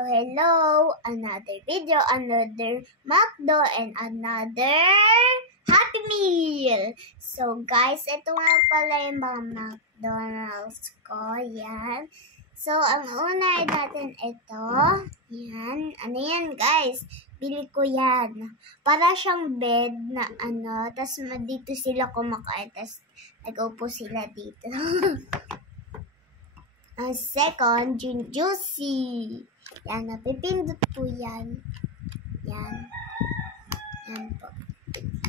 Hello! Another video, another McDo, and another Happy Meal! So guys, ito nga pala yung mga McDonald's ko. Yan. So, ang una natin ito. Yan. Ano yan guys? Bili ko yan. Para siyang bed na tas dito sila kumakain. Tas nag-upo sila dito. Ang second, juicy. Yan, napipindot po yan. Yan. Yan po.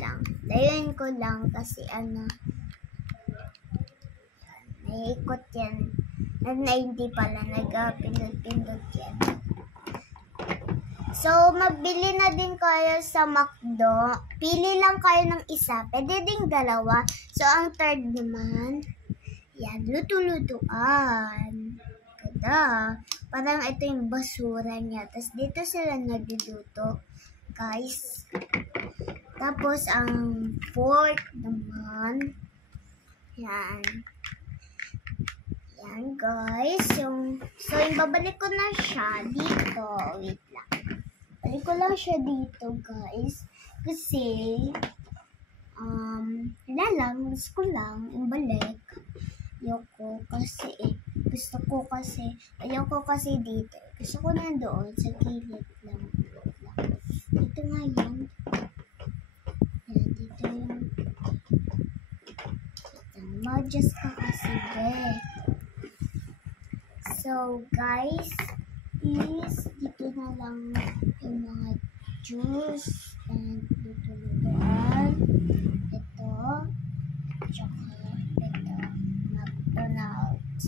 Lang. Layuin ko lang kasi yan, naiikot yan. Hindi pala, nag-pindot-pindot yan. So, magbili na din kayo sa McDo. Pili lang kayo ng isa. Pwede ding dalawa. So, ang third naman, yan, luto-lutuan. Kada. Parang ito yung basura niya. Tapos dito sila nagluluto, guys. Tapos ang fourth naman, yan. Yan, guys. So, yung babalik ko na siya dito. Wait lang. Balik ko lang siya dito, guys. Kasi, gusto ko lang yung balik. Ayoko kasi dito. Gusto ko nandoon sa gilid lang. Dito nga yan. Yan, dito yung ma-adjust ka kasi So, guys, is dito na lang yung mga juice and luto-lutoan. Ito, tsaka ito, McDonald's.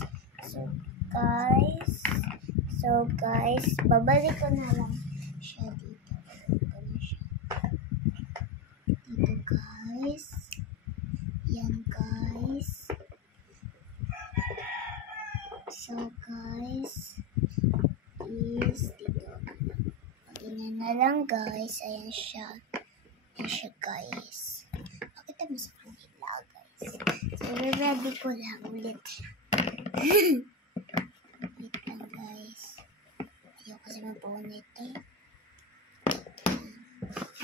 So guys, babalik ko na lang siya dito. Dito na siya. Dito, guys. Yan, guys. So, guys, is dito. Ganyan na lang, guys. Ayan siya. Ayan siya, guys. Pakita mo sa kanila, guys. So, ready ko lang ulit. Wait lang, guys. Ayaw kasi mapunit eh.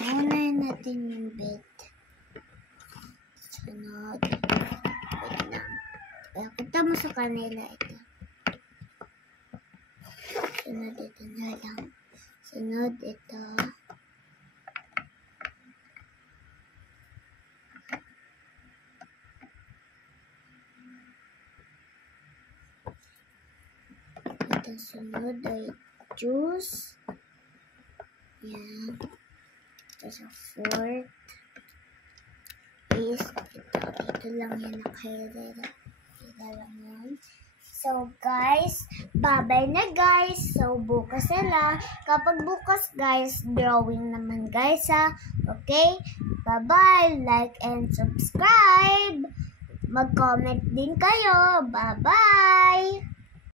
Maunahin natin yung bed. Sunod. Wait lang. Pakita mo sa kanila ito. Sunod ito na lang. Sunod ito. Ito sunod ay juice. Yan. Ito sa fourth is ito lang yan nakairera. Ito lang yan. So, guys, bye-bye na, guys. So, bukas na lang. Kapag bukas, guys, drawing naman, guys, ha. Okay? Bye-bye. Like and subscribe. Mag-comment din kayo. Bye-bye.